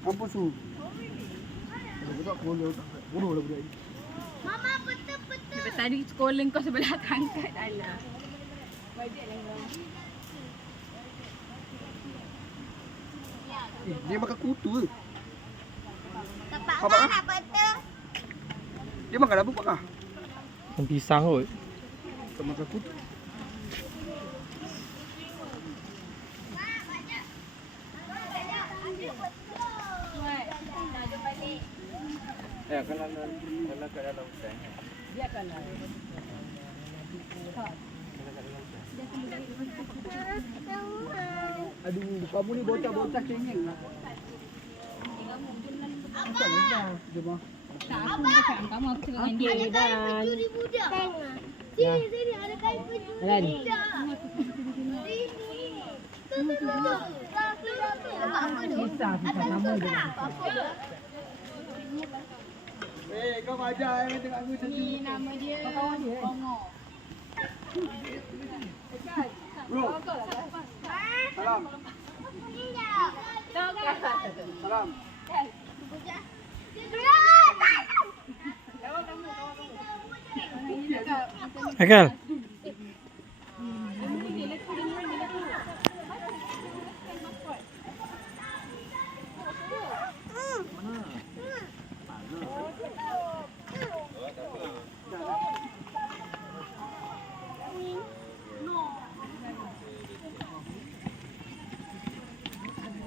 Apa su? Budak boleh tak? Bodoh lah budak ni. Mama betul-betul. Sebab tadi sekolah kau sebelah angkat alah. Bajet lah kau. Dia makan kutu ke? Tapak Apa? nak betul. Dia makan apa pak ah? Makan pisang kot. Tak makan kutu. Ya, kalau kat dalam hutan. Biarkanlah. Aduh, kamu ni bocah-bocah cengeng lah. Apa ni dah? Jom ah. Tak, aku nak cakap dengan kamu, aku cakap dengan dia. Ada kain pencuri budak. Sini, sini ada kain pencuri budak. Sini. Tuh. Apa tu? Kisah nama dia. Apa tu? Kau ajar yang tengok aku macam tu. Ni nama dia. Kawan dia. Bongor. Bro. Salam. Salam. Akal.